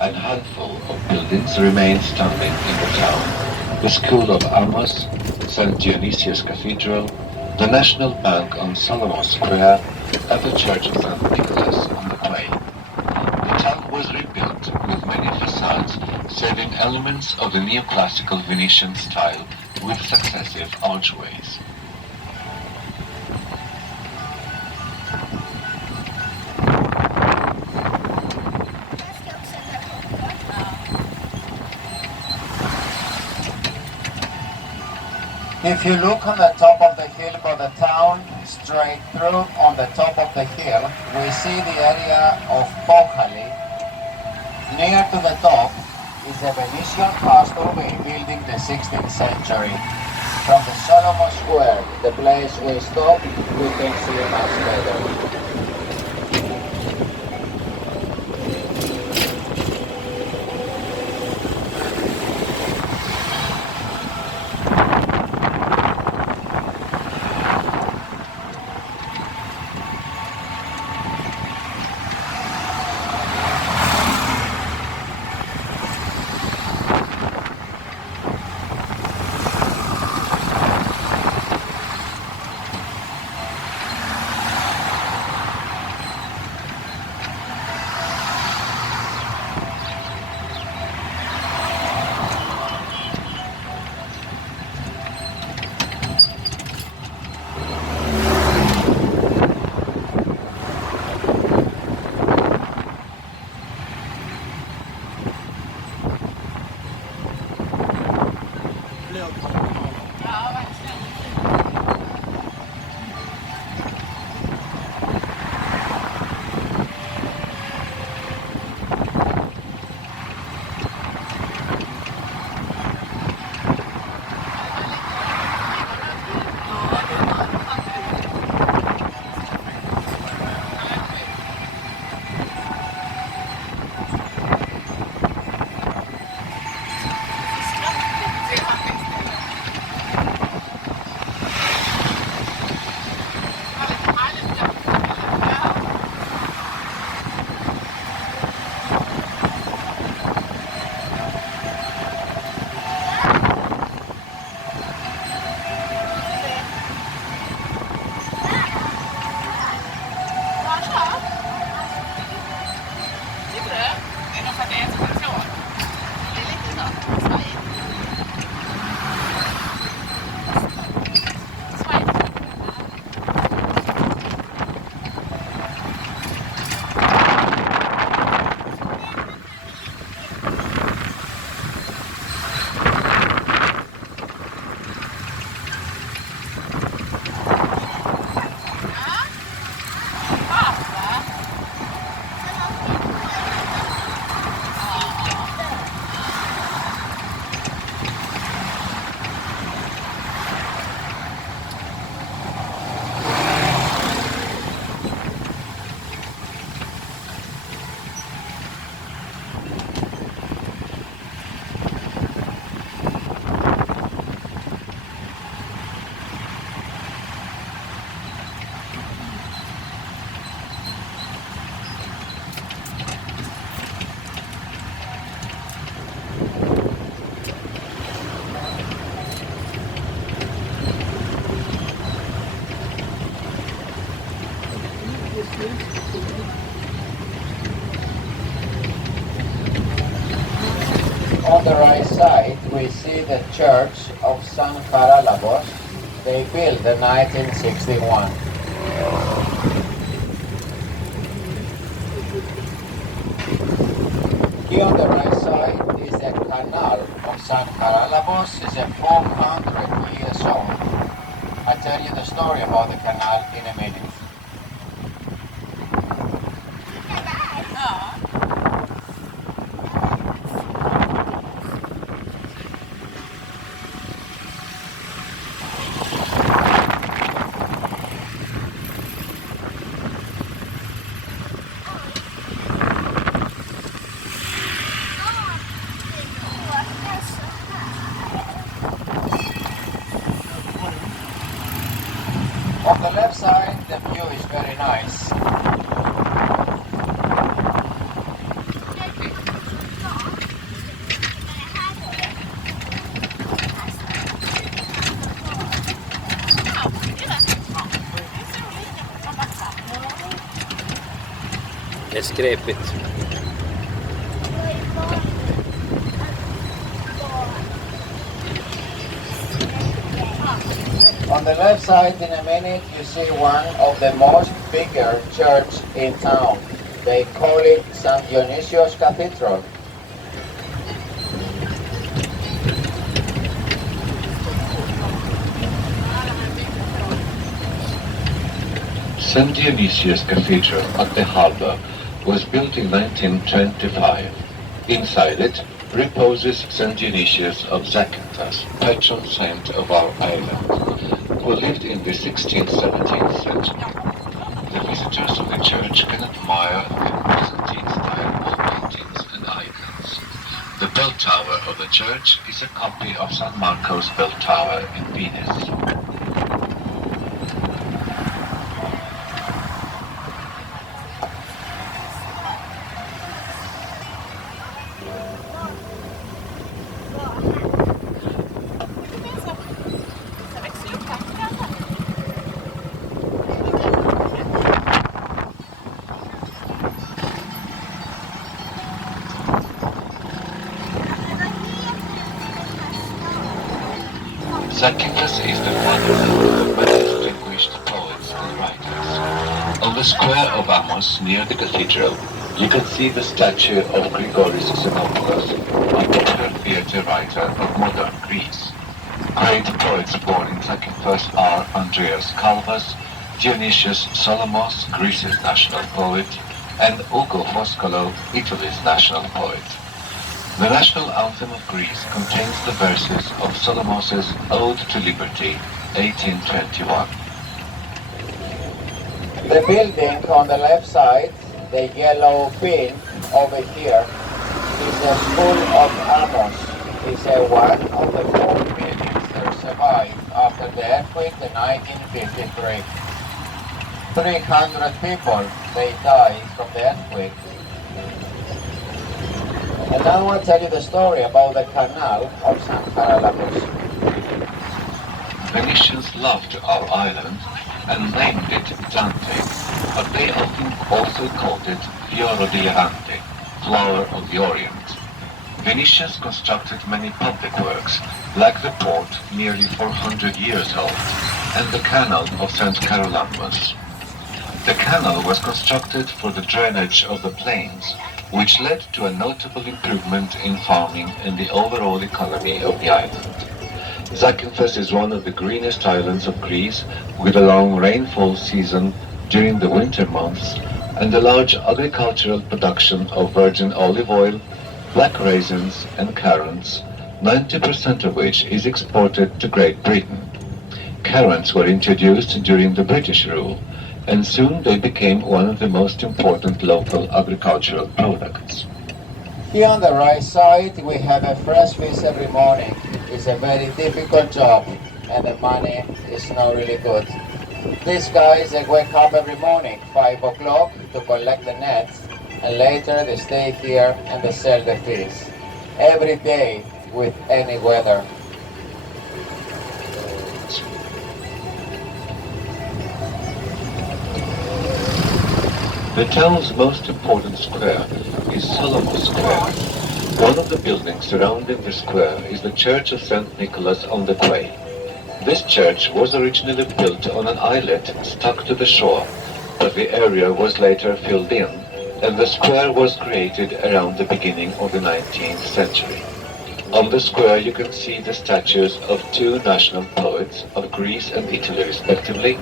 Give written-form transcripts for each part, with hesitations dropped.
A handful of buildings remain standing in the town. The School of Amos, St. Dionysius Cathedral, the National Bank on Solomon Square, and the Church of St. Nicholas on the Quay. The town was rebuilt with many facades serving elements of the neoclassical Venetian style with successive archways. If you look on the top of the hill by the town, straight through on the top of the hill, we see the area of Pokhali. Near to the top is a Venetian hostelry built in the 16th century. From the Solomon Square, the place we stop, we can see much better. On the right side, we see the Church of San Charalabos. They built in 1961. Here on the right side is the Canal of San Charalabos. It's a 400 years old. I'll tell you the story about the canal in a minute. On the left side, the skräpigt. On the left side in a minute you see one of the most bigger church in town. They call it St. Dionysios Cathedral. St. Dionysius Cathedral at the harbour was built in 1925. Inside it reposes St. Dionysius of Zakynthos, patron saint of our island, who lived in the 16th-17th century. The visitors of the church can admire the Byzantine style wall paintings and icons. The bell tower of the church is a copy of San Marco's bell tower in Venice. Zakynthos is the father of many distinguished poets and writers. On the square of Amos, near the cathedral, you can see the statue of Grigoris Xenopoulos, a popular theatre writer of modern Greece. Great poets born in Zakynthos are Andreas Calvas, Dionysius Solomos, Greece's national poet, and Ugo Foscolo, Italy's national poet. The national anthem of Greece contains the verses of Solomos' Ode to Liberty, 1821. The building on the left side, the yellow pin over here, is the School of Amos. It's one of the 4 buildings that survived after the earthquake in 1953. 300 people, they died from the earthquake. And now I want to tell you the story about the canal of St. Charalambos. Venetians loved our island and named it Zante, but they often also called it Fioro di Levante, Flower of the Orient. Venetians constructed many public works, like the port, nearly 400 years old, and the canal of St. Charalambos. The canal was constructed for the drainage of the plains, which led to a notable improvement in farming and the overall economy of the island. Zakynthos is one of the greenest islands of Greece, with a long rainfall season during the winter months and a large agricultural production of virgin olive oil, black raisins and currants, 90% of which is exported to Great Britain. Currants were introduced during the British rule, and soon they became one of the most important local agricultural products. Here on the right side we have a fresh fish every morning. It's a very difficult job and the money is not really good. These guys, they wake up every morning 5 o'clock to collect the nets, and later they stay here and they sell the fish every day with any weather. The town's most important square is Solomos Square. One of the buildings surrounding the square is the Church of St. Nicholas on the Quay. This church was originally built on an islet stuck to the shore, but the area was later filled in, and the square was created around the beginning of the 19th century. On the square you can see the statues of 2 national poets of Greece and Italy respectively,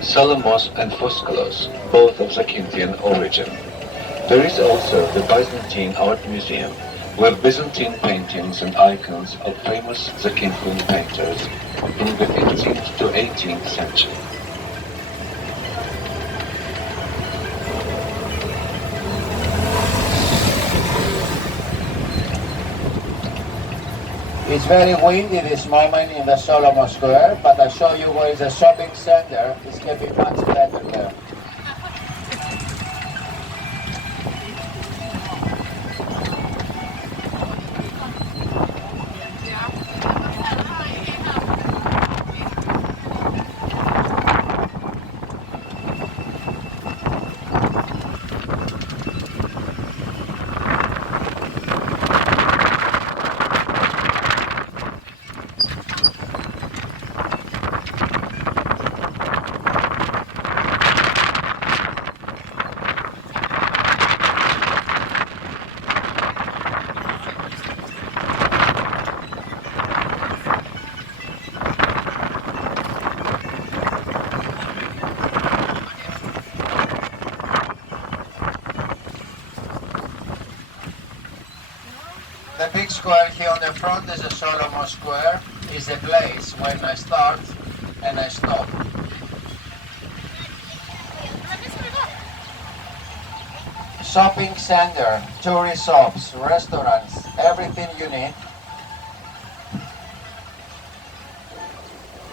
Solomos and Foscolos, both of Zacynthian origin. There is also the Byzantine Art Museum, with Byzantine paintings and icons of famous Zakynthine painters from the 15th to 18th century. It's very windy this moment in the Solomon Square, but I'll show you where is the shopping center. It's going to be much better there. The big square here on the front is a Solomon Square. Is a place when I start and I stop. Shopping center, tourist shops, restaurants, everything you need